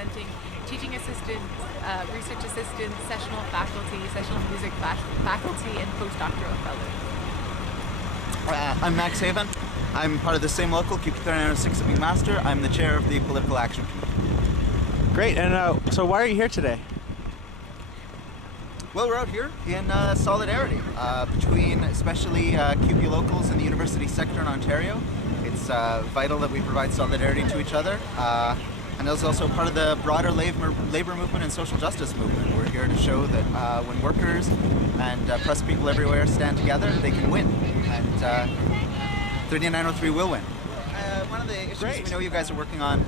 representing teaching assistants, research assistants, sessional faculty, sessional music faculty, and postdoctoral fellows. I'm Max Haven. I'm part of the same local CUPE 3906 at McMaster. I'm the chair of the Political Action Committee. Great, and so why are you here today? Well, we're out here in solidarity between especially CUPE locals and the university sector in Ontario. It's vital that we provide solidarity to each other, and that's also part of the broader labor movement and social justice movement. We're here to show that when workers and press people everywhere stand together, they can win, and 3903 will win. One of the issues we know you guys are working on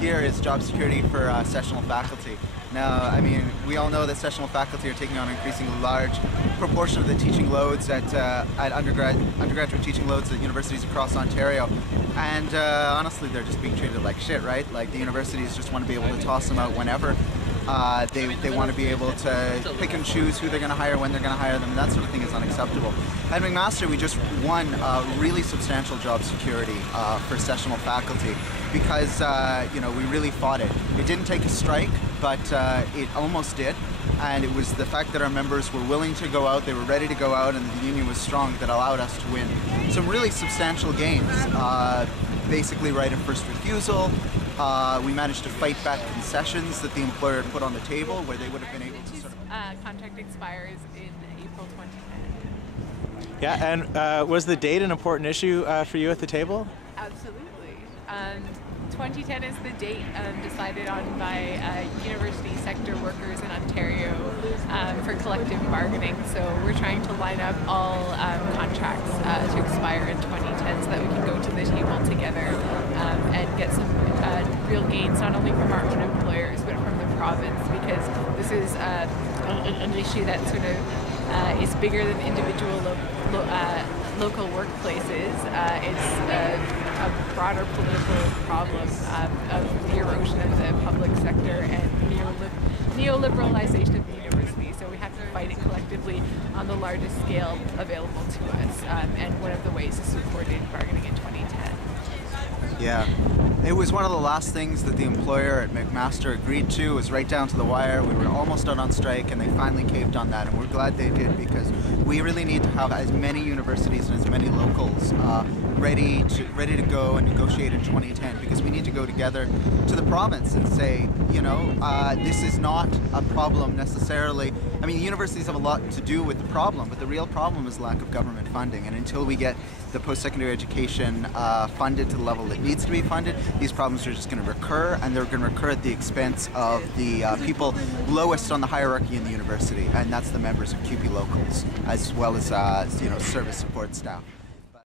here is job security for sessional faculty. Now, I mean, we all know that sessional faculty are taking on an increasingly large proportion of the teaching loads at undergraduate teaching loads at universities across Ontario. And honestly, they're just being treated like shit, right? Like the universities just want to be able to toss them out whenever. They want to be able to pick and choose who they're going to hire, when they're going to hire them, and that sort of thing is unacceptable. At McMaster, we just won really substantial job security for sessional faculty because you know, we really fought it. It didn't take a strike, but it almost did, and it was the fact that our members were willing to go out, they were ready to go out, and the union was strong that allowed us to win some really substantial gains. Basically right of first refusal. We managed to fight back concessions that the employer had put on the table where they would have been able to sort of... contract expires in April 2010. Yeah, and was the date an important issue for you at the table? Absolutely. 2010 is the date decided on by university sector workers in Ontario for collective bargaining. So we're trying to line up all contracts to expire in 2010 so that we can go to the table together and get some real gains, not only from our own employers but from the province, because this is an issue that sort of is bigger than individual local workplaliberalizations. It's a broader political problem of the erosion of the public sector and neoliberalization of the university. So we have to fight it collectively on the largest scale available to us. And one of the ways is supported bargaining in 2010. Yeah, it was one of the last things that the employer at McMaster agreed to. It was right down to the wire. We were almost out on strike and they finally caved on that, and we're glad they did, because we really need to have as many universities and as many locals ready to go and negotiate in 2010, because we need to go together to the province and say, you know, this is not a problem necessarily. I mean, universities have a lot to do with the problem, but the real problem is lack of government funding, and until we get the post-secondary education funded to the level it needs to be funded, these problems are just going to recur, and they're going to recur at the expense of the people lowest on the hierarchy in the university, and that's the members of CUPE locals, as well as you know, service support staff.